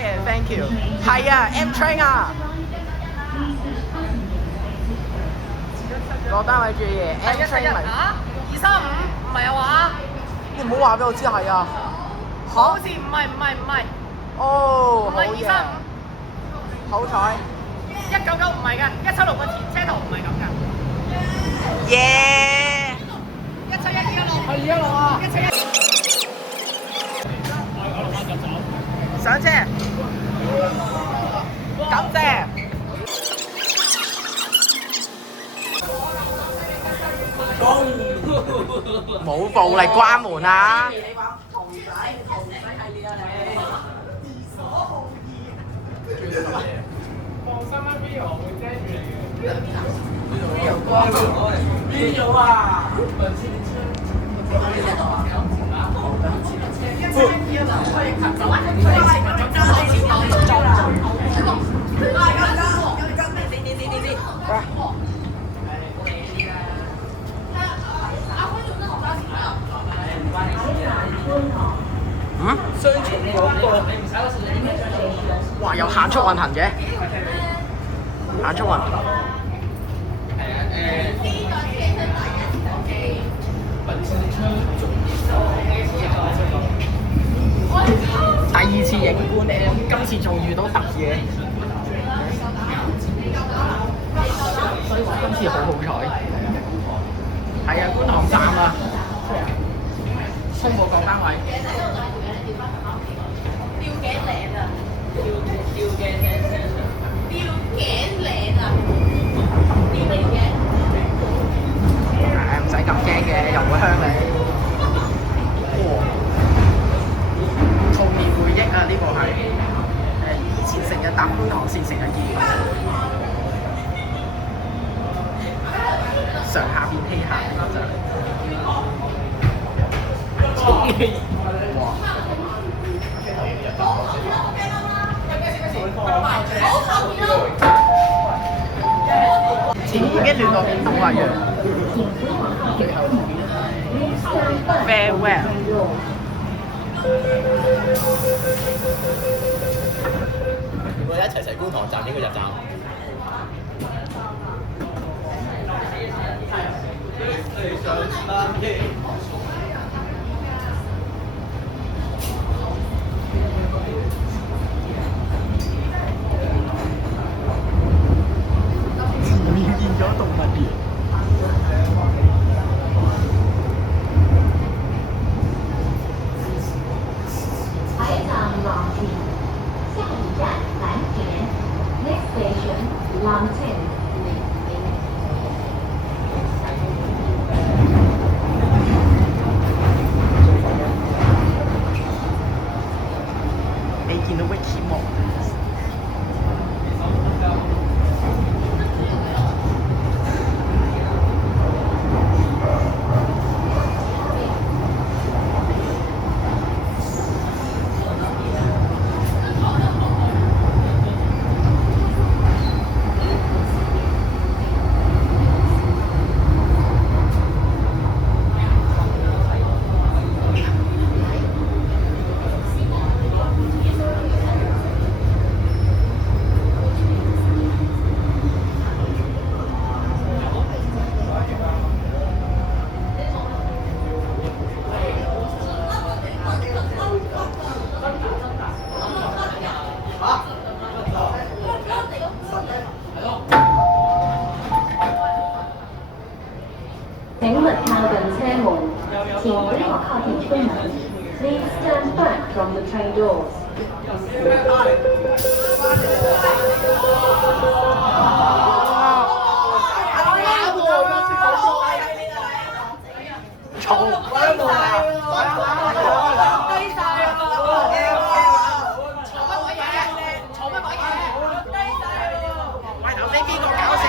嘅 ，thank you。係啊，M Train 啊，各單位注意 ，M Train 嚟。嚇235唔係啊話？你唔好話俾我知係啊。好似唔係。哦，好唔係嘢， 235，好彩。199唔係㗎，176個前車圖唔係咁㗎。耶171係116啊！ 171。上車，感謝。冇暴力關門啊！放心啦，Vivo會遮住你嘅。邊啊？嗯？雙重廣播。哇！有限速運行嘅，限速運行。第二次影觀 M， 今次仲遇到特嘢，所以話今次好好彩。係啊，觀塘站啊，通過各單位。吊頸嶺啊！吊頸嶺啊！吊頸。唔使咁驚嘅，又會香你。童年回憶啊！呢個係以前成日搭觀塘線，成日見。上下邊機械真係。哇！前面已經亂到變動啊樣。Farewell。我哋一齊觀塘站呢個入站。前面變咗動物園。你見到 Vicky 冇？請勿靠近車門，請不要靠近車門。Please stand back from the train doors. 喂，頭先邊個搞事？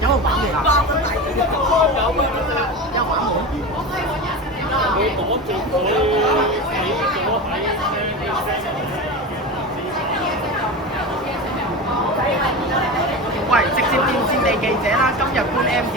有冇玩嚟啊？有玩冇？佢攞住佢睇咗喺喂，直接電視地記者啦，今日觀 M 片。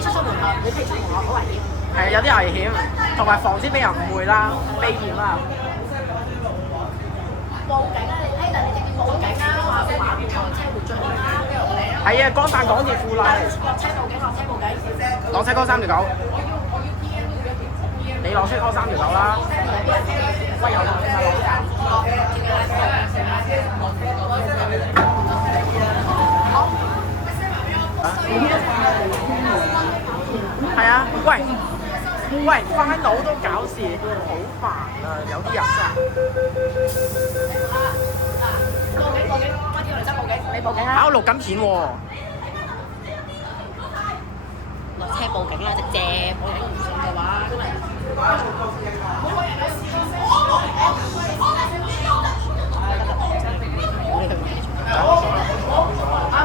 企出門口，你企出門口好危險。係有啲危險，同埋防止俾人誤會啦、避嫌啊。報警啊！你直接報警啊！話個車會追你啦。係啊，幹飯港鐵庫啦。落車報警，落車報警。落車 call 3條9。你落車 call 3條9啦。喂，有落車咪落㗎。係啊，喂，翻佬都搞事，好煩啊！有啲人報警！關天雷真報警，你報警啊！我錄緊片喎。落車報警啦，直接報警唔信嘅話，真係。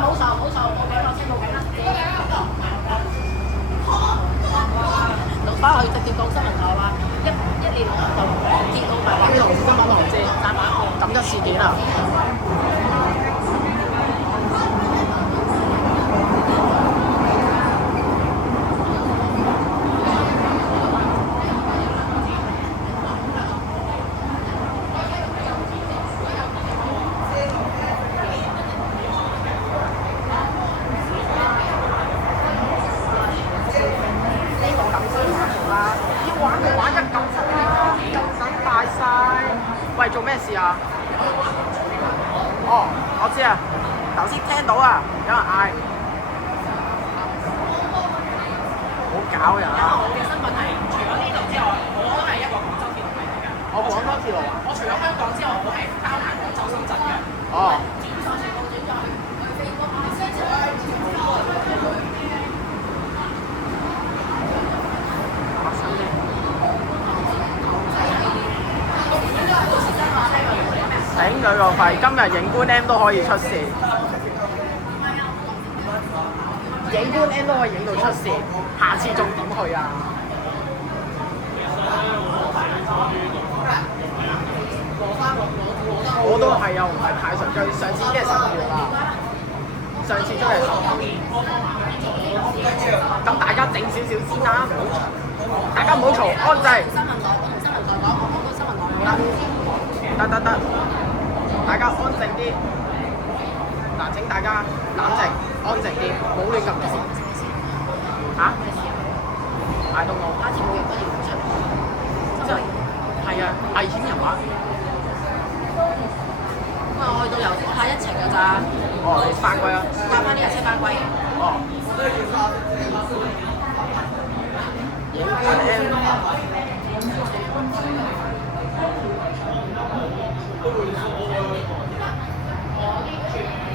冇仇，報警落車報警啦！落翻去直接到新聞台話，一年就見到埋話啲同事新聞同志大把個咁一事件啊！喂，做咩事啊？哦，我知啊，頭先聽到啊，有人嗌，好搞人啊！我嘅身份係除咗呢度之外，我都係一個廣州鐵路迷嚟㗎。我廣州鐵路啊！我除咗香港之外，我係包埋廣州、深圳嘅。哦。頂佢個肺！今日影官 M 都可以出事，影官 M 都可以影到出事，下次仲點去啊？我都係啊，唔係太順追，上次已經係12月啦，上次真係12月。咁大家整少少先啦，大家唔好嘈，安靜。新聞台講，我講新聞台得，大家安靜啲。嗱，請大家冷靜、安靜啲，唔好亂咁講。嚇？I don't know。假設冇人不要出，真係係啊，危險人物。因為我去到由下一程㗎咋。哦，你翻歸啊？搭翻呢架車翻歸。哦。影官 M。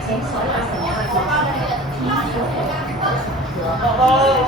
請所有乘客下車，天橋90條。